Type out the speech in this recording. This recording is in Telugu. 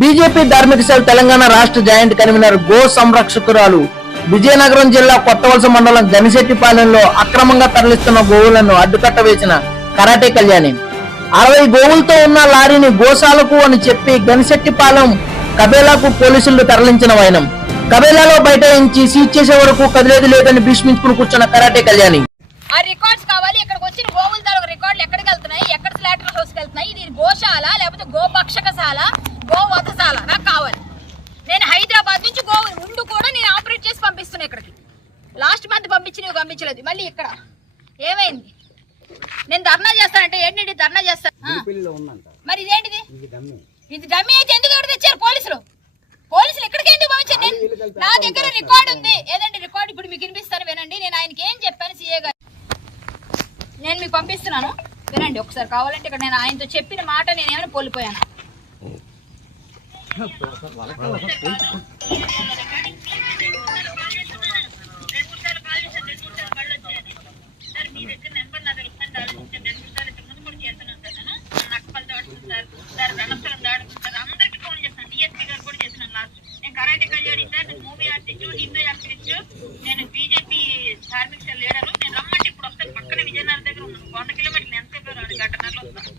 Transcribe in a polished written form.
బీజేపీ ధార్మిక సేవ తెలంగాణ రాష్ట్ర జాయింట్ కన్వీనర్ గో సంరక్షకురాలు విజయనగరం జిల్లా కొత్తవలస మండలం గనిశెట్టిపాలెంలో అక్రమంగా తరలిస్తున్న గోవులను అడ్డుకట్ట వేసిన కరాటే కళ్యాణి 60 గోవులతో ఉన్న లారీని గోశాలకు అని చెప్పి గనిశెట్టిపాలెం కబేలాకు పోలీసులు తరలించిన వైనం. కబేలాలో బైఠాయించి సీజ్ చేసే వరకు కదిలేది లేదని భీష్మించుకుని కూర్చున్న కరాటే కళ్యాణి. ఆ రికార్డ్స్ కావాలి. ఇక్కడికి వచ్చిన గోవుల తాలూకు రికార్డులు ఎక్కడికి వెళ్తున్నాయి, ఎక్కడ స్లాటర్ హౌస్కి వెళ్తున్నాయి, ఇది గోశాల లేకపోతే గోభక్షకశాల, గోవధశాల నాకు కావాలి. నేను హైదరాబాద్ నుంచి గోవు ముందు కూడా నేను ఆపరేట్ చేసి పంపిస్తున్నా ఇక్కడికి. లాస్ట్ మంత్ పంపించి పంపించలేదు. మళ్ళీ ఇక్కడ ఏమైంది? నేను ధర్నా చేస్తానంటే ఏంటి ధర్నా చేస్తాను? మరి ఇదేంటిది? ఇది డమ్మీ అయితే ఎందుకు ఎవరు తెచ్చారు పోలీసులు? పోలీసులు ఎక్కడికి ఎందుకు పంపించారు? నా దగ్గర రికార్డు ఉంది. ఏదండి రికార్డు? ఇప్పుడు మీకు వినిపిస్తాను వినండి. నేను ఆయనకి ఏం చెప్పాను సీఏ గారు, నేను మీకు పంపిస్తున్నాను వినండి ఒకసారి. కావాలంటే ఇక్కడ నేను ఆయనతో చెప్పిన మాట నేనేమైనా కోల్పోయాను. నేను బీజేపీ ధార్మిక లీడరు. నేను రమ్మంటే ఇప్పుడు వస్తాను. పక్కన విజయనగరం దగ్గర ఉన్నాను. 100 కిలోమీటర్లు ఎంత గంటన్నరలో వస్తాను.